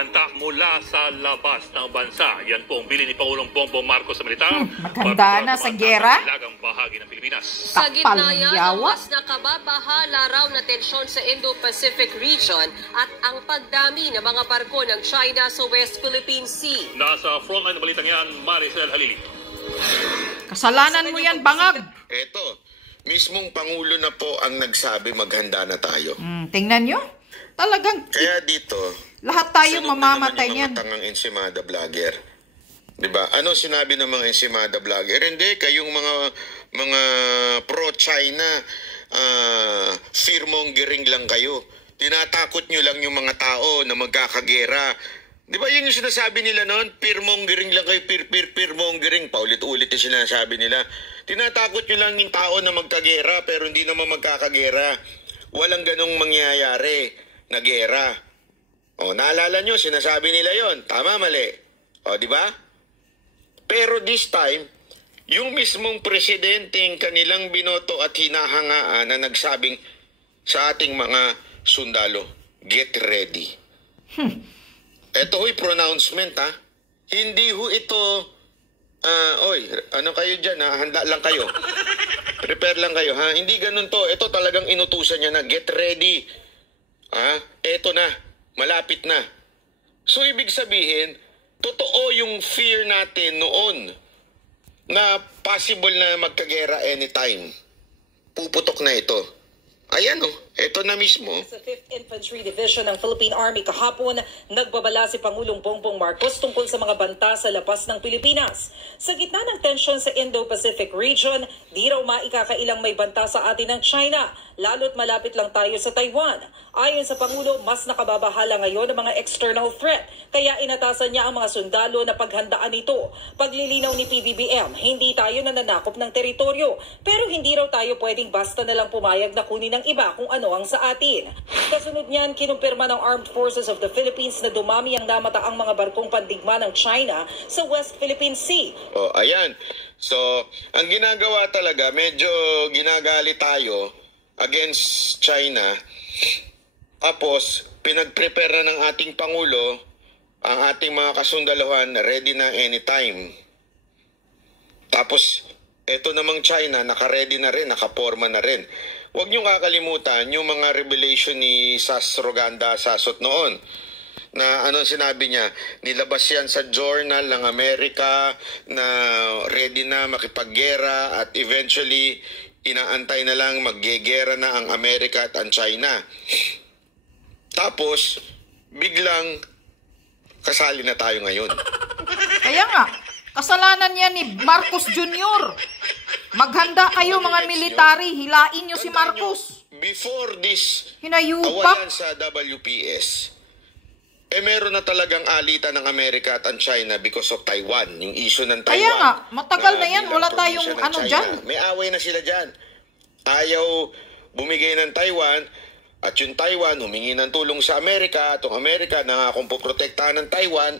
banta mula sa labas ng bansa. Yan po ang bilin ni Pangulong Bongbong Marcos sa militar. Maganda na sa gera. Ilagang bahagi ng Pilipinas. Sa gitna yan, ang mas nakababahala raw na tensyon sa Indo-Pacific region at ang pagdami ng mga barko ng China sa West Philippine Sea. Nasa frontline ng balitang yan, Maricel Halili. Kasalanan mo yan, bangag. Eto, mismong Pangulo na po ang nagsabi maghanda na tayo. Tingnan nyo. Talagang Kaya dito, lahat tayo sunod mamamatay na naman yung niyan. mga tangang ensimada vlogger. Diba? Ano sinabi ng mga ensimada vlogger? Hindi, kayong mga pro-China, fear-mongering lang kayo. Tinatakot nyo lang yung mga tao na magkakagera. Di ba yun yung sinasabi nila noon? Fear-mongering lang kayo, fear-mongering. Paulit-ulit yung sinasabi nila. Tinatakot nyo lang yung tao na magkagera pero hindi naman magkakagera. Walang ganong mangyayari na gera. O, naalala nyo, sinasabi nila yon, tama, mali. O, di ba? Pero this time, yung mismong presidenteng kanilang binoto at hinahangaan na nagsabing sa ating mga sundalo, get ready. Ito ho'y pronouncement, ha? Hindi ho ito, oy, ano kayo dyan, ha? Handa lang kayo. Prepare lang kayo, ha? Hindi ganun to. Ito talagang inutusan niya na, get ready. Eto na, malapit na. So, ibig sabihin, totoo yung fear natin noon na possible na magkagera anytime. Puputok na ito. Ayan eto na mismo. Sa 5th Infantry Division ng Philippine Army kahapon, nagbabala si Pangulong Bongbong Marcos tungkol sa mga banta sa labas ng Pilipinas. Sa gitna ng tensyon sa Indo-Pacific region, di raw maikakailang may banta sa atin ng China, lalo't malapit lang tayo sa Taiwan. Ayon sa Pangulo, mas nakababahala ngayon ang mga external threat, kaya inatasan niya ang mga sundalo na paghandaan ito. Paglilinaw ni PBBM, hindi tayo nananakop ng teritoryo, pero hindi raw tayo pwedeng basta na lang pumayag na kunin ng iba kung ano ang sa atin. Kasunod niyan, kinumpirma ng Armed Forces of the Philippines na dumami ang namataang mga barkong pandigma ng China sa West Philippine Sea. Ayan. So, ang ginagawa talaga, medyo ginagali tayo against China. Tapos, pinag-prepare na ng ating Pangulo ang ating mga kasundalohan ready na anytime. Tapos, eto namang China, naka-ready na rin, naka-forma na rin. Huwag niyong kakalimutan yung mga revelation ni Sas Roganda Sasot noon. Na ano sinabi niya, nilabas yan sa journal ng Amerika na ready na makipaggera at eventually inaantay na lang maggegera na ang Amerika at ang China. Tapos, biglang kasali na tayo ngayon. Kaya nga, kasalanan yan ni Marcos Jr. Maghanda kayo mga military, hilain nyo si Marcos. Before this Hinayupak. awalan sa WPS, meron na talagang alitan ng Amerika at ang China because of Taiwan, yung issue ng Taiwan. Kaya nga, matagal na yan, wala tayong ano dyan. May away na sila dyan. Ayaw bumigay ng Taiwan at yung Taiwan humingi ng tulong sa Amerika at yung Amerika nangakong poprotektahan ng Taiwan.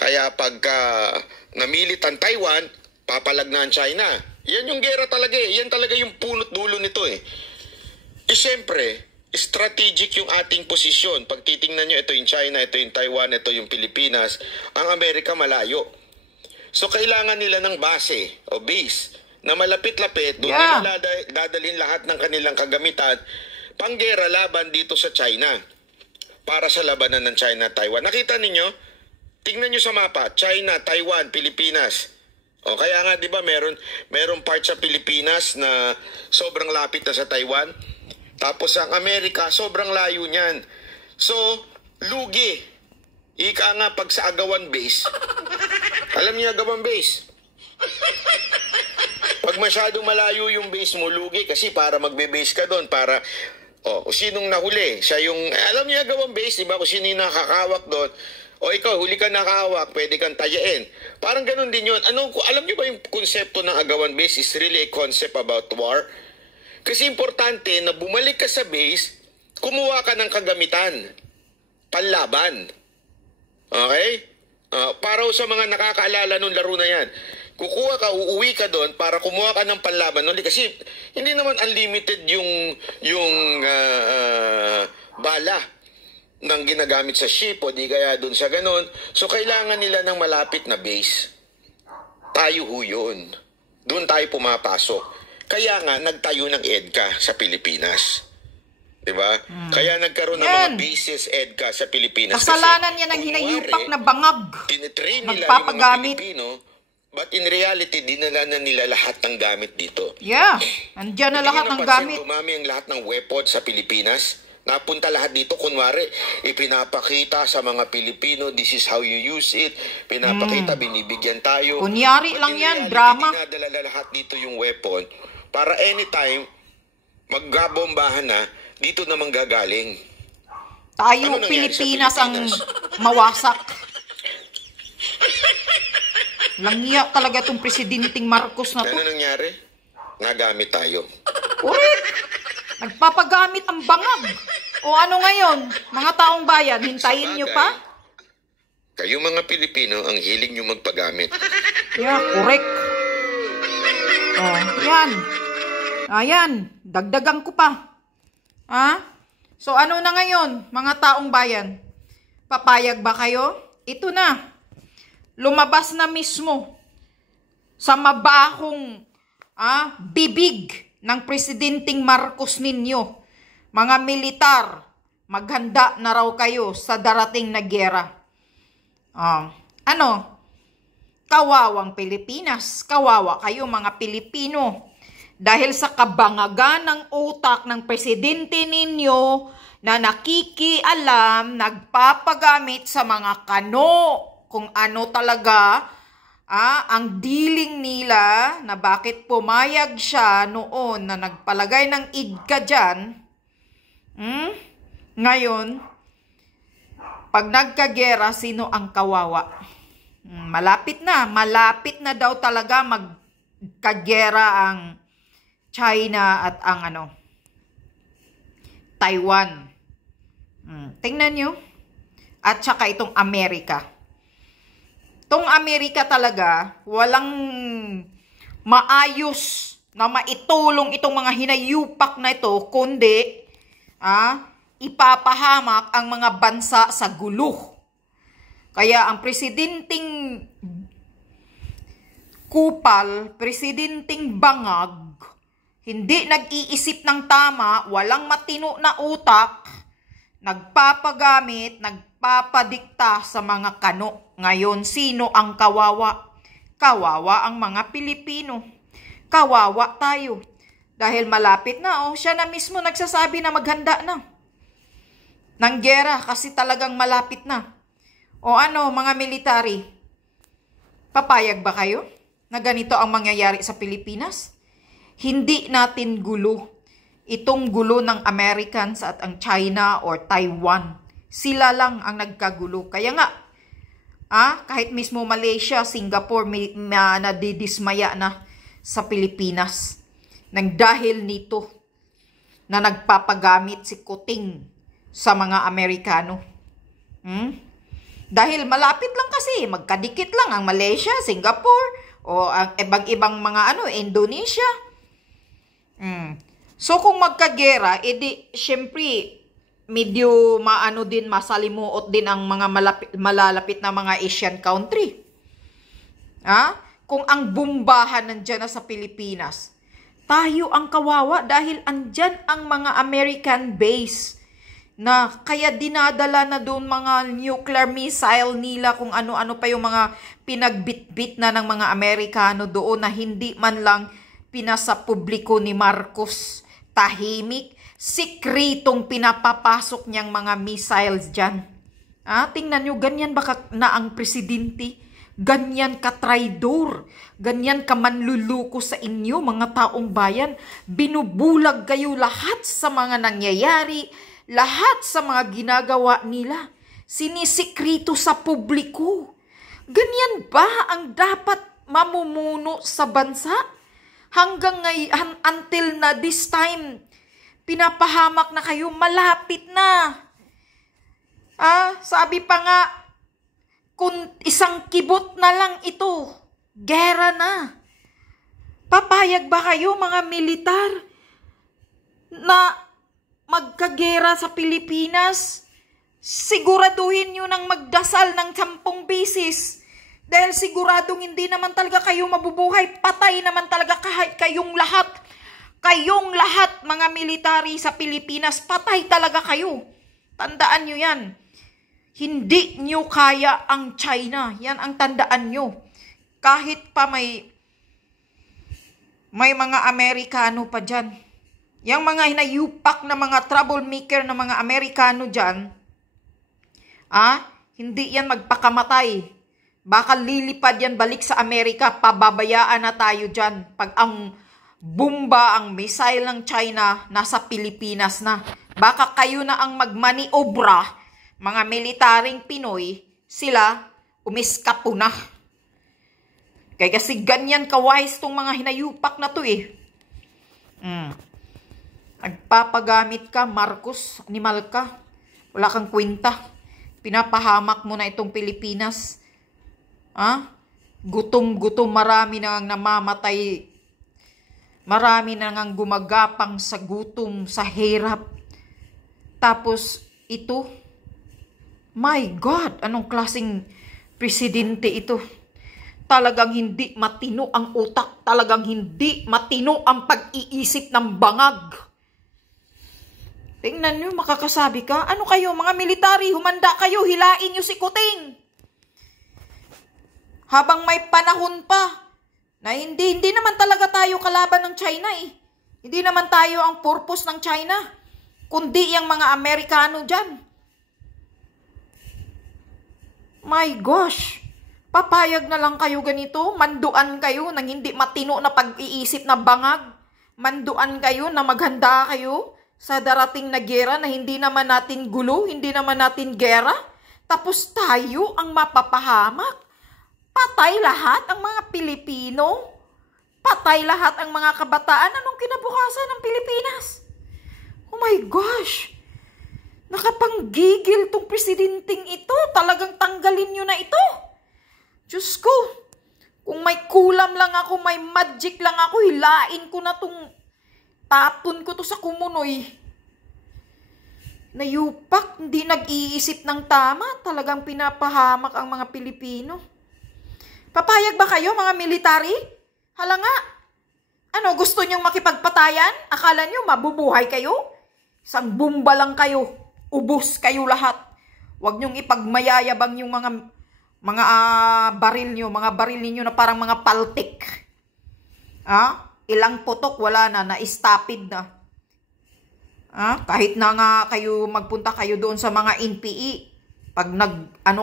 Kaya pagka namilit ang Taiwan, papalag na ang China. Yan yung gera talaga eh. Yan talaga yung punot dulo nito eh. Siyempre, strategic yung ating posisyon. Pag titingnan nyo, ito yung China, ito yung Taiwan, ito yung Pilipinas. Ang Amerika malayo. So, kailangan nila ng base o base na malapit-lapit. Doon nila dadalhin lahat ng kanilang kagamitan panggera laban dito sa China. Para sa labanan ng China at Taiwan. Nakita ninyo? Tingnan nyo sa mapa. China, Taiwan, Pilipinas. O kaya nga 'di ba meron part sa Pilipinas na sobrang lapit na sa Taiwan. Tapos ang Amerika sobrang layo niyan. So, lugi. Ika nga pag sa Agawan Base. Alam niyo Agawan Base? Pag masyadong malayo yung base mo, lugi kasi para magbe-base ka doon para kung sinong nahuli, siya yung alam niyo Agawan Base, 'di ba? Kung sino yung nakakawak doon. O ikaw, huli ka nakahawak, pwede kang tayain. Parang ganun din yun. Alam niyo ba yung konsepto ng Agawan Base is really a concept about war? Kasi importante na bumalik ka sa base, kumuha ka ng kagamitan. Panlaban. Okay? Para sa mga nakakaalala nung laro na yan. Kukuha ka, uuwi ka doon para kumuha ka ng panlaban. Kasi hindi naman unlimited yung bala ng ginagamit sa ship o di kaya dun sa ganun. So, kailangan nila ng malapit na base. Tayo ho yun. Doon tayo pumapasok. Kaya nga, nagtayo ng EDCA sa Pilipinas. Diba? Kaya nagkaroon ng mga bases EDCA sa Pilipinas. Kasalanan niya ng hinayupak na bangag. Tinitrain nila Nagpapagamit. yung mga Pilipino, but in reality, dinala na nila lahat ng gamit dito. Yeah, andyan na lahat ng gamit. Dumami ang lahat ng weapons sa Pilipinas. Napunta lahat dito, kunwari, ipinapakita sa mga Pilipino, this is how you use it. Pinapakita, binibigyan tayo. Kunyari lang yan, drama. Dinadala lahat dito yung weapon para anytime maggabombahan na, dito naman gagaling. Tayo, Ano nangyari sa Pilipinas ang Pilipinas? mawasak. Langya talaga itong Presidenting Marcos na to. Ano nangyari? Nagamit tayo. Correct. Nagpapagamit ang bangag. O ano ngayon, mga taong bayan, hintayin nyo pa? Kayo mga Pilipino, ang hilig nyo magpagamit. Yeah, correct. Oh, yan. Ayan, dagdagan ko pa. So ano na ngayon, mga taong bayan? Papayag ba kayo? Ito na. Lumabas na mismo sa mabahong bibig ng Presidenting Marcos ninyo. Mga militar, maghanda na raw kayo sa darating na giyera. Kawawang Pilipinas, kawawa kayo mga Pilipino. Dahil sa kabangagan ng utak ng presidente ninyo na nakikialam, nagpapagamit sa mga kano, kung ano talaga ang dealing nila na bakit pumayag siya noon na nagpalagay ng IDCA dyan. Ngayon, pag nagkagera, sino ang kawawa? Malapit na daw talaga magkagera ang China at ang Taiwan. Tingnan nyo. At saka itong Amerika. Itong Amerika talaga, walang maayos na maitulong itong mga hinayupak na ito, kundi ipapahamak ang mga bansa sa gulo. Kaya ang presidenting kupal, presidenting bangag, hindi nag-iisip ng tama, walang matino na utak, nagpapagamit, nagpapadikta sa mga kano. Ngayon, sino ang kawawa? Kawawa ang mga Pilipino. Kawawa tayo. Dahil malapit na, siya na mismo nagsasabi na maghanda na ng giyera kasi talagang malapit na. Mga military, papayag ba kayo na ganito ang mangyayari sa Pilipinas? Hindi natin gulo. Itong gulo ng Americans at ang China or Taiwan. Sila lang ang nagkagulo. Kaya nga, kahit mismo Malaysia, Singapore, nadidismaya na sa Pilipinas. Nang dahil nito na nagpapagamit si Kuting sa mga Amerikano. Dahil malapit lang kasi, magkadikit lang ang Malaysia, Singapore, o ang ibang mga Indonesia. So kung magkagera, edi syempre medyo masalimuot din ang mga malalapit na mga Asian country. Kung ang bumbahan nandyan na sa Pilipinas, tayo ang kawawa dahil andyan ang mga American base na kaya dinadala na doon mga nuclear missile nila, kung ano-ano pa yung mga pinagbitbit na ng mga Amerikano doon na hindi man lang pinasa publiko ni Marcos. Tahimik, sikretong pinapapasok niyang mga missiles dyan. Tingnan nyo, ganyan ba na ang presidente? Ganyan ka traidor, ganyan ka manluluko sa inyo mga taong bayan. Binubulag kayo lahat sa mga nangyayari, lahat sa mga ginagawa nila. Sinisikrito sa publiko. Ganyan ba ang dapat mamumuno sa bansa? Hanggang ngayon, until na this time, pinapahamak na kayo, malapit na. Sabi pa nga, kung isang kibot na lang ito, gera na. Papayag ba kayo mga militar na magkagera sa Pilipinas? siguraduhin nyo ng magdasal ng 10 bisis. Dahil siguradong hindi naman talaga kayo mabubuhay. Patay naman talaga kahit kayong lahat. Kayong lahat, mga military sa Pilipinas, patay talaga kayo. Tandaan nyo yan. Hindi nyo kaya ang China. Yan ang tandaan nyo. Kahit pa may mga Amerikano pa dyan. Yang mga hinayupak na mga troublemaker na mga Amerikano dyan, hindi yan magpakamatay. Baka lilipad yan balik sa Amerika, pababayaan na tayo dyan. Pag ang bomba, ang missile ng China, nasa Pilipinas na. Baka kayo na ang magmaniobra, mga militaring Pinoy, sila umiskapo na. Kaya kasi ganyan kawais tong mga hinayupak na to eh. Nagpapagamit ka, Marcos, animal ka. Wala kang kwenta. Pinapahamak mo na itong Pilipinas. Gutom-gutom, marami na ngang namamatay. Marami na ngang gumagapang sa gutom, sa hirap. Tapos ito, my God, anong klaseng presidente ito? Talagang hindi matino ang utak. Talagang hindi matino ang pag-iisip ng bangag. Tingnan nyo, makakasabi ka. Ano kayo, mga military, humanda kayo, hilain nyo si Kuting. Habang may panahon pa, na hindi naman talaga tayo kalaban ng China eh. Hindi naman tayo ang purpose ng China, kundi yung mga Amerikano dyan. My gosh, papayag na lang kayo ganito, manduan kayo ng hindi matino na pag-iisip na bangag, manduan kayo na maghanda kayo sa darating na gera na hindi naman natin gulo, hindi naman natin gera, tapos tayo ang mapapahamak. Patay lahat ang mga Pilipino. Patay lahat ang mga kabataan. Anong kinabukasan ng Pilipinas? Oh my gosh. Nakapanggigil tong presidenting ito. Talagang tanggalin nyo na ito. Diyos ko. Kung may kulam lang ako, may magic lang ako, hilain ko na tong tapon ko to sa kumunoy. Nayupak, hindi nag-iisip ng tama. Talagang pinapahamak ang mga Pilipino. Papayag ba kayo, mga military? Hala nga. Ano, gusto nyong makipagpatayan? Akala nyo mabubuhay kayo? Isang bomba lang kayo. Ubos kayo lahat. Huwag nyong ipagmayayabang yung mga baril nyo, mga baril ninyo na parang mga paltik. Ilang putok, wala na, na-stopid na. Kahit na nga kayo magpunta kayo doon sa mga NPE, pag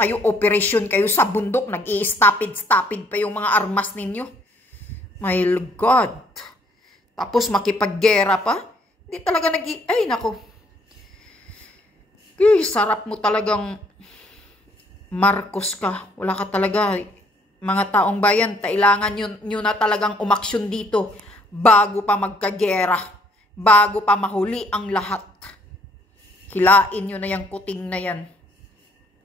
kayo, operasyon kayo sa bundok, nag-i-stopid pa yung mga armas ninyo. My God. Tapos makipaggera pa. Hindi talaga ay nako. Sarap mo talagang Marcos ka. Wala ka talaga. Mga taong bayan, kailangan nyo na talagang umaksyon dito bago pa magkagera. Bago pa mahuli ang lahat. Hilain nyo na yung Kuting na yan.